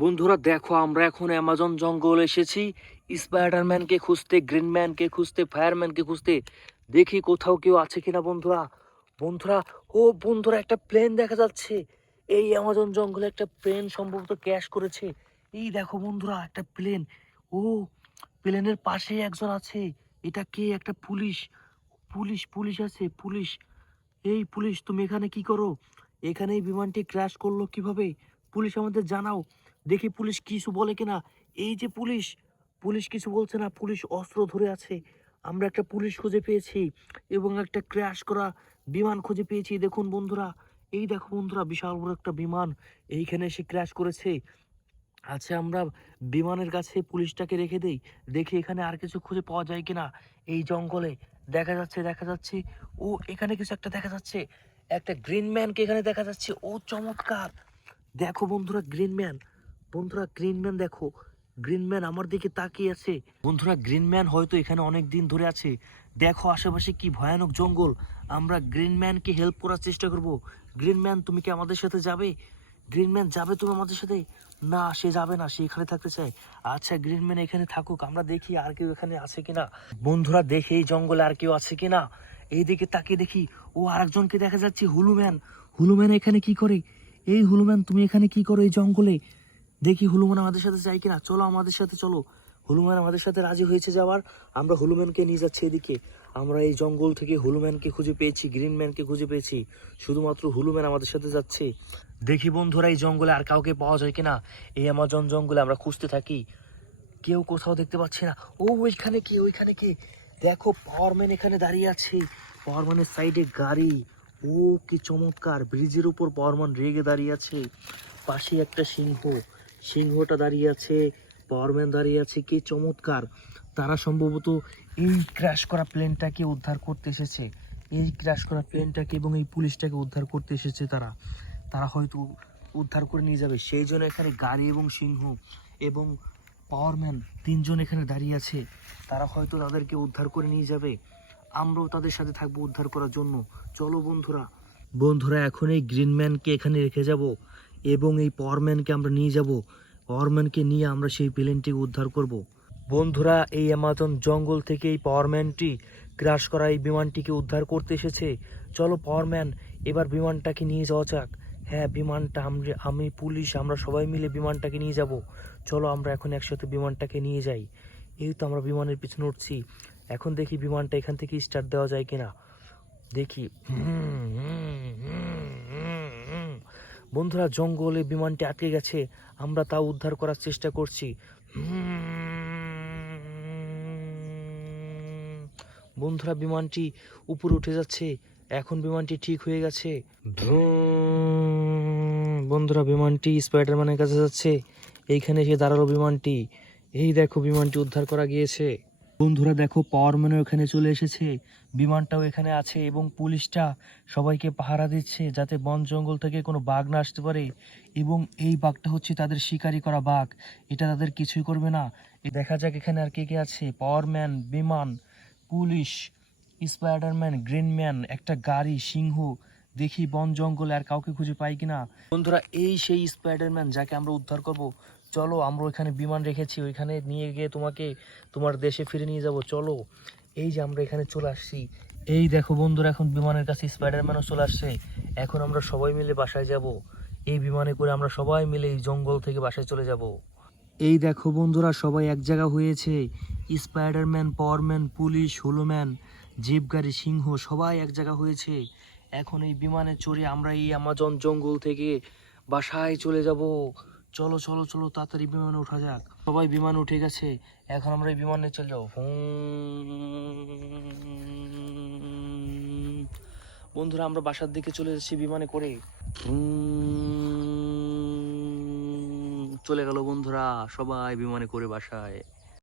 বন্ধুরা দেখো, আমরা এখন অ্যামাজন জঙ্গল এসেছি স্পাইডারম্যানকে খুঁজতে, গ্রিনম্যানকে খুঁজতে, ফায়ারম্যানকে খুঁজতে। দেখি কোথাও কেউ আছে কিনা। বন্ধুরা বন্ধুরা ও বন্ধুরা, একটা প্লেন দেখা যাচ্ছে। এই অ্যামাজন জঙ্গলে একটা প্লেন সম্ভবত ক্র্যাশ করেছে। এই দেখো বন্ধুরা, একটা প্লেন। ও, প্লেনের পাশেই একজন আছে। এটা কে? একটা পুলিশ। পুলিশ পুলিশ আছে, পুলিশ। এই পুলিশ, তুমি এখানে কি করো? এখানে এই বিমানটি ক্র্যাশ করলো কিভাবে? পুলিশ, আমাদের জানাও। দেখি পুলিশ কিছু বলে কিনা। এই যে পুলিশ, পুলিশ কিছু বলছে না, পুলিশ অস্ত্র ধরে আছে। আমরা একটা পুলিশ খুঁজে পেয়েছি এবং একটা ক্র্যাশ করা বিমান খুঁজে পেয়েছি। দেখুন বন্ধুরা, এই দেখো বন্ধুরা, বিশাল বড় একটা বিমান এইখানে এসে ক্র্যাশ করেছে। আচ্ছা, আমরা বিমানের কাছে পুলিশটাকে রেখে দেই, দেখি এখানে আর কিছু খুঁজে পাওয়া যায় কিনা। এই জঙ্গলে দেখা যাচ্ছে ও, এখানে কিছু একটা দেখা যাচ্ছে। একটা গ্রিন ম্যানকে এখানে দেখা যাচ্ছে। ও চমৎকার! দেখো বন্ধুরা, গ্রিন ম্যান। বন্ধুরা, গ্রিন ম্যান দেখো। গ্রিন ম্যান আমার দিকে তাকিয়ে আছে। বন্ধুরা, গ্রিন ম্যান হয়তো এখানে অনেক দিন ধরে আছে। দেখো আশেপাশে কি ভয়ানক জঙ্গল। আমরা গ্রিন ম্যানকে হেল্প করার চেষ্টা করব। গ্রিন ম্যান, তুমি কি আমাদের সাথে যাবে? গ্রিন ম্যান, যাবে তুমি আমাদের সাথে? না, সে যাবে না, সে এখানে থাকতে চায়। আচ্ছা, গ্রিন ম্যান এখানে থাকুক, আমরা দেখি আর কেউ এখানে আছে কিনা। বন্ধুরা, দেখি এই জঙ্গলে আর কেউ আছে কিনা। এইদিকে তাকিয়ে দেখি, ও আরেকজনকে দেখা যাচ্ছে, হুলুম্যান। হুলুম্যান এখানে কি করে? এই হুলুম্যান, তুমি এখানে কি করো এই জঙ্গলে? দেখি হুলুম্যান আমাদের সাথে যায় কিনা। চলো, আমাদের সাথে চলো। হুলুম্যান আমাদের সাথে রাজি হয়েছে যাওয়ার। আমরা হুলুম্যানকে নিয়ে যাচ্ছি এদিকে। আমরা এই জঙ্গল থেকে হুলুম্যানকে খুঁজে পেয়েছি, গ্রিন ম্যানকে খুঁজে পেয়েছি। শুধুমাত্র হুলুম্যান আমাদের সাথে যাচ্ছে। দেখি বন্ধুরা, এই জঙ্গলে আর কাউকে পাওয়া যায় কিনা। এই অ্যামাজন জঙ্গলে আমরা খুঁজতে থাকি। কেউ কোথাও দেখতে পাচ্ছি না। ও, ওইখানে কে? ওইখানে কে? দেখো, পাওয়ারম্যান এখানে দাঁড়িয়ে আছে। পাওয়ারম্যানের সাইডে গাড়ি। ও, কি চমৎকার! ব্রিজের উপর পাওয়ারম্যান রেগে দাঁড়িয়ে আছে। পাশে একটা সিংহ, সিংহটা দাঁড়িয়ে আছে। পাওয়ারম্যান দাঁড়িয়ে আছে। কি চমৎকার! তারা সম্ভবত এই ক্র্যাশ করা প্লেনটাকে উদ্ধার করতে এসেছে। এই ক্র্যাশ করা প্লেনটাকে এবং এই পুলিশটাকে উদ্ধার করতে এসেছে তারা। তারা হয়তো উদ্ধার করে নিয়ে যাবে, সেই জন্য এখানে গাড়ি এবং সিংহ এবং পাওয়ারম্যান তিনজন এখানে দাঁড়িয়ে আছে। তারা হয়তো তাদেরকে উদ্ধার করে নিয়ে যাবে। আমরাও তাদের সাথে থাকবো উদ্ধার করার জন্য। চলো বন্ধুরা। বন্ধুরা, এখন এই গ্রিনম্যানকে এখানে রেখে যাব এবং এই পাওয়ারম্যানকে আমরা নিয়ে যাব। পাওয়ারম্যানকে নিয়ে আমরা সেই প্লেনটিকে উদ্ধার করব। বন্ধুরা, এই অ্যামাজন জঙ্গল থেকে এই পাওয়ারম্যানটি ক্র্যাশ করা এই বিমানটিকে উদ্ধার করতে এসেছে। চলো পাওয়ারম্যান, এবার বিমানটাকে নিয়ে যাওয়া যাক। হ্যাঁ, বিমানটা আমি পুলিশ, আমরা সবাই মিলে বিমানটাকে নিয়ে যাব। চলো আমরা এখন একসাথে বিমানটাকে নিয়ে যাই। এই তো আমরা বিমানের পিছনে উঠছি। এখন দেখি বিমানটা এখান থেকে স্টার্ট দেওয়া যায় কিনা। দেখি। বন্ধুরা, জঙ্গলে বিমানটি আটকে গেছে। আমরা তা উদ্ধার করার চেষ্টা করছি। বন্ধুরা, বিমানটি উপরে উঠে যাচ্ছে। এখন বিমানটি ঠিক হয়ে গেছে। বন্ধুরা, বিমানটি স্পাইডারম্যানের কাছে যাচ্ছে। এইখানে এসে দাঁড়ালো বিমানটি। এই দেখো, বিমানটি উদ্ধার করা গিয়েছে। বন্ধুরা দেখো, পাওয়ারম্যানও এখানে চলে এসেছে। বিমানটাও এখানে আছে এবং পুলিশটা সবাইকে পাহারা দিচ্ছে যাতে বন জঙ্গল থেকে কোনো বাঘ না আসতে পারে। এবং এই বাঘটা হচ্ছে তাদের শিকারি করা বাঘ। এটা তাদের কিছুই করবে না। দেখা যাক এখানে আর কে কে আছে। পাওয়ারম্যান, বিমান, পুলিশ, স্পাইডারম্যান, গ্রিনম্যান, একটা গাড়ি, সিংহ। দেখি বন জঙ্গলে আর কাউকে খুঁজে পাই কিনা। বন্ধুরা, এই সেই স্পাইডারম্যান যাকে আমরা উদ্ধার করব। চলো, আমরা ওইখানে বিমান রেখেছি, ওইখানে নিয়ে গিয়ে তোমাকে তোমার দেশে ফিরে নিয়ে যাব। চলো, এই যে আমরা এখানে চলে আসছি। এই দেখো বন্ধুরা, এখন বিমানের কাছে স্পাইডারম্যানও চলে আসছে। এখন আমরা সবাই মিলে বাসায় যাব। এই বিমানে করে আমরা সবাই মিলে এই জঙ্গল থেকে বাসায় চলে যাব। এই দেখো বন্ধুরা, সবাই এক জায়গা হয়েছে। স্পাইডারম্যান, পাওয়ারম্যান, পুলিশ, হুলোম্যান, জিপ গাড়ি, সিংহ সবাই এক জায়গা হয়েছে। এখন এই বিমানে চড়ে আমরা এই অ্যামাজন জঙ্গল থেকে বাসায় চলে যাব। চলো চলো চলো, তাড়াতাড়ি বিমানে ওঠা যাক। সবাই বিমানে উঠে গেছে। এখন আমরা এই বিমানে চলে যাবো। বন্ধুরা, আমরা বাসার দিকে চলে যাচ্ছি বিমানে করে। চলে গেল বন্ধুরা, সবাই বিমানে করে বাসায়।